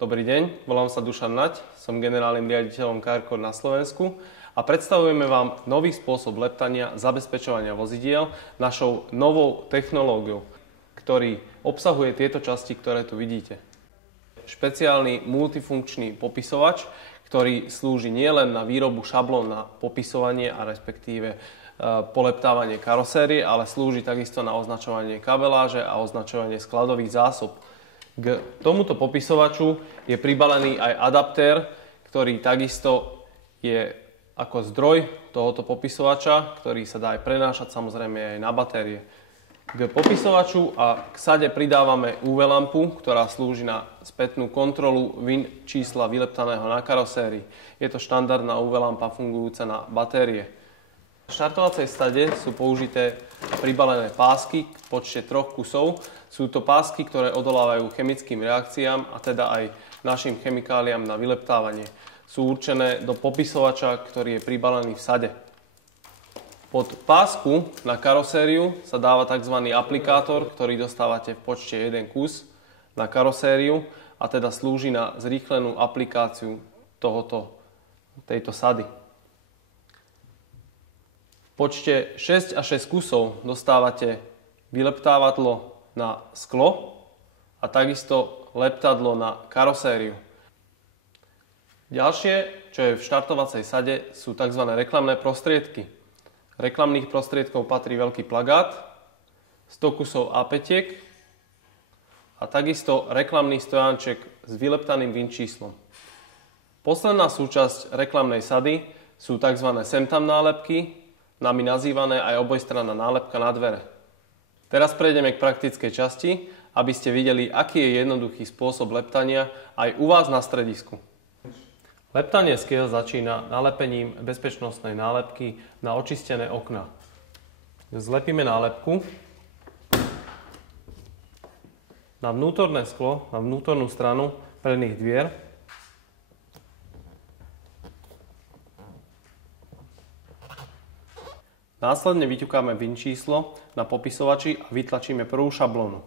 Dobrý deň, volám sa Dušan Naď, som generálnym riaditeľom Carkor na Slovensku a predstavujeme vám nový spôsob leptania zabezpečovania vozidiel našou novou technológiou, ktorý obsahuje tieto časti, ktoré tu vidíte. Špeciálny multifunkčný popisovač, ktorý slúži nielen na výrobu šablón na popisovanie a respektíve poleptávanie karosérie, ale slúži takisto na označovanie kabeláže a označovanie skladových zásob. K tomuto popisovaču je pribalený aj adaptér, ktorý takisto je ako zdroj tohoto popisovača, ktorý sa dá aj prenášať samozrejme aj na batérie. K popisovaču a k sade pridávame UV lampu, ktorá slúži na spätnú kontrolu VIN čísla vyleptaného na karosérii. Je to štandardná UV lampa fungujúca na batérie. V štartovacej stade sú použité pribalené pásky v počte 3 kusov. Sú to pásky, ktoré odolávajú chemickým reakciám a teda aj našim chemikáliám na vyleptávanie. Sú určené do popisovača, ktorý je pribalený v sade. Pod pásku na karosériu sa dáva tzv. Aplikátor, ktorý dostávate v počte 1 kus na karosériu a teda slúži na zrýchlenú aplikáciu tejto sady. V počte 6 a 6 kusov dostávate vyleptávadlo na sklo a takisto leptadlo na karosériu. Ďalšie, čo je v štartovacej sade, sú tzv. Reklamné prostriedky. Reklamných prostriedkov patrí veľký plagát, 100 kusov A5 a takisto reklamný stojanček s vyleptaným VIN číslom. Posledná súčasť reklamnej sady sú tzv. Sem-tam nálepky, nami nazývané aj obojstranná nálepka na dvere. Teraz prejdeme k praktickej časti, aby ste videli, aký je jednoduchý spôsob leptania aj u vás na stredisku. Leptanie skiel začína nalepením bezpečnostnej nálepky na očistené okná. Zlepíme nálepku na vnútorné sklo, na vnútornú stranu predných dvier. Následne vyťukáme VIN číslo na popisovači a vytlačíme prvú šablónu.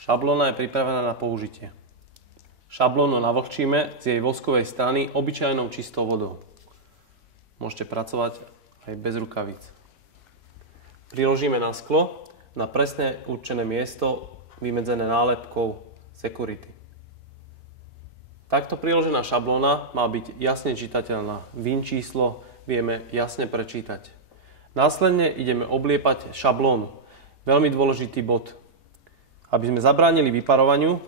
Šablóna je pripravená na použitie. Šablónu navlhčíme z jej voskovej strany obyčajnou čistou vodou. Môžete pracovať aj bez rukavíc. Priložíme na sklo na presne určené miesto vymedzené nálepkou Security. Takto priložená šablóna má byť jasne čitateľná. VIN číslo vieme jasne prečítať. Následne ideme obliepať šablónu. Veľmi dôležitý bod. Aby sme zabránili vyparovaniu,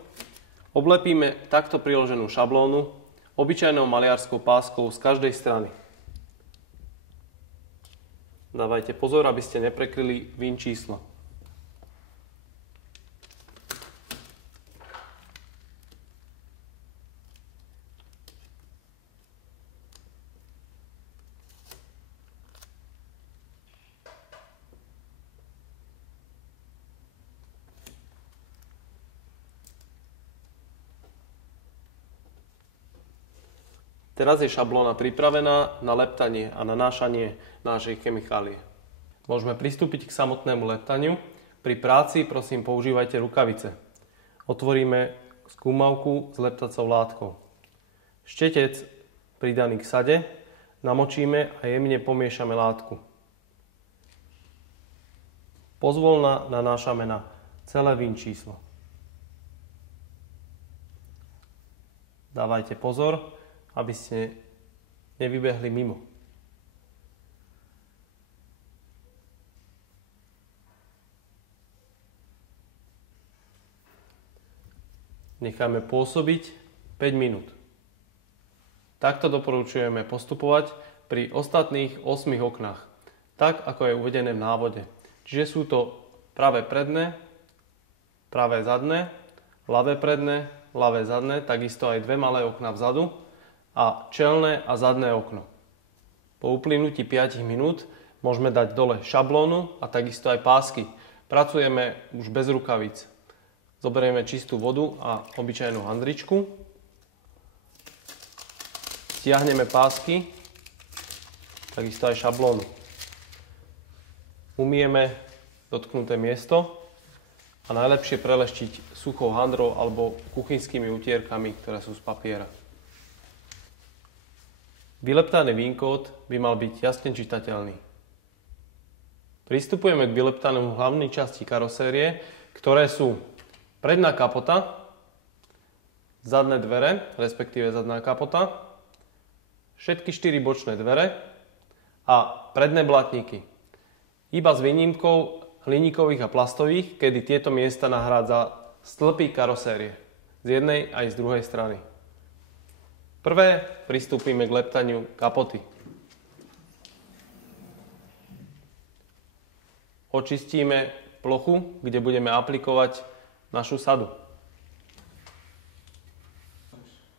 oblepíme takto priloženú šablónu obyčajnou maliarskou páskou z každej strany. Dávajte pozor, aby ste neprekryli VIN číslo. Teraz je šablóna pripravená na leptanie a nanášanie našej chemikálie. Môžeme pristúpiť k samotnému leptaniu. Pri práci prosím používajte rukavice. Otvoríme skúmavku s leptacou látkou. Štetec pridaný k sade namočíme a jemne pomiešame látku. Pozvolna nanášame na celé VIN číslo. Dávajte pozor, aby ste nevybehli mimo. Necháme pôsobiť 5 minút. Takto doporučujeme postupovať pri ostatných 8 oknách, tak ako je uvedené v návode. Čiže sú to pravé predné, pravé zadné, ľavé predné, ľavé zadné, takisto aj dve malé okná vzadu a čelné a zadné okno. Po uplynutí 5 minút môžeme dať dole šablónu a takisto aj pásky. Pracujeme už bez rukavíc. Zoberieme čistú vodu a obyčajnú handričku Stiahneme pásky, takisto aj šablónu. Umyjeme dotknuté miesto a najlepšie preleštiť suchou handrou alebo kuchynskými utierkami, ktoré sú z papiera. Vyleptaný VIN-kód by mal byť jasne čitateľný. Pristupujeme k vyleptanému hlavnej časti karosérie, ktoré sú predná kapota, zadné dvere, respektíve zadná kapota, všetky 4 bočné dvere a predné blatníky. Iba s výnimkou hliníkových a plastových, kedy tieto miesta nahrádza stĺpy karosérie z jednej aj z druhej strany. Prvé pristúpime k leptaniu kapoty. Očistíme plochu, kde budeme aplikovať našu sadu.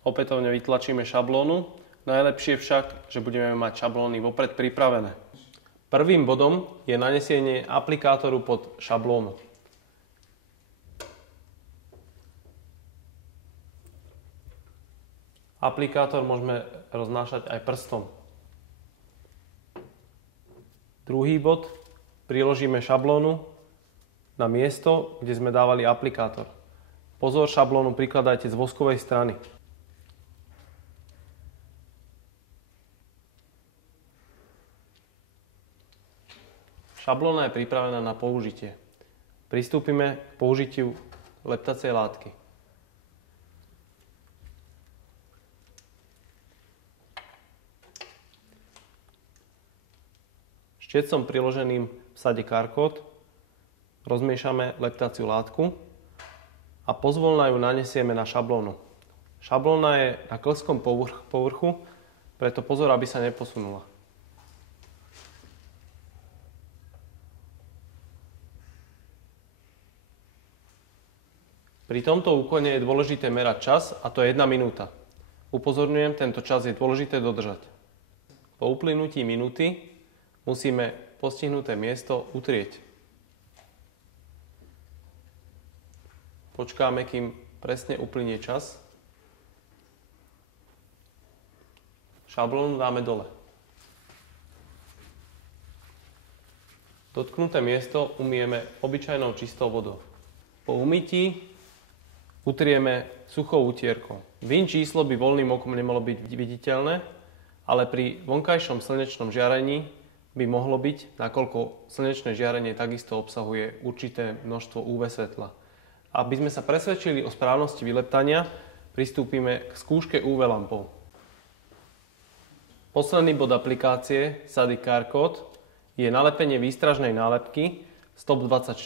Opätovne vytlačíme šablónu, najlepšie však, že budeme mať šablóny vopred pripravené. Prvým bodom je nanesenie aplikátoru pod šablónu. Aplikátor môžeme roznášať aj prstom. Druhý bod, priložíme šablónu na miesto, kde sme dávali aplikátor. Pozor, šablónu prikladajte z voskovej strany. Šablóna je pripravená na použitie. Pristúpime k použitiu leptacej látky. Štiecom priloženým v sade Carcode rozmiešame leptaciu látku a pozvolna ju nanesieme na šablónu. Šablóna je na klskom povrchu, preto pozor, aby sa neposunula. Pri tomto úkone je dôležité merať čas, a to je 1 minúta. Upozorňujem, tento čas je dôležité dodržať. Po uplynutí minúty musíme postihnuté miesto utrieť. Počkáme, kým presne uplynie čas. Šablónu dáme dole. Dotknuté miesto umyjeme obyčajnou čistou vodou. Po umytí utrieme suchou utierkou. VIN číslo by voľným okom nemalo byť viditeľné, ale pri vonkajšom slnečnom žiarení by mohlo byť, nakoľko slnečné žiarenie takisto obsahuje určité množstvo UV svetla. Aby sme sa presvedčili o správnosti vyleptania, pristúpime k skúške UV lampou. Posledný bod aplikácie sady Carcode je nalepenie výstražnej nálepky Stop 24.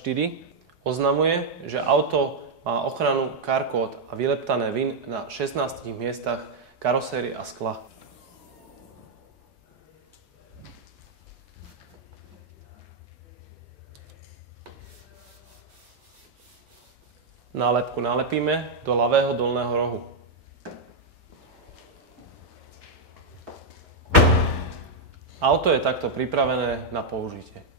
Oznamuje, že auto má ochranu Carcode a vyleptané VIN na 16 miestach karosérie a skla. Nálepku nalepíme do ľavého dolného rohu. Auto je takto pripravené na použitie.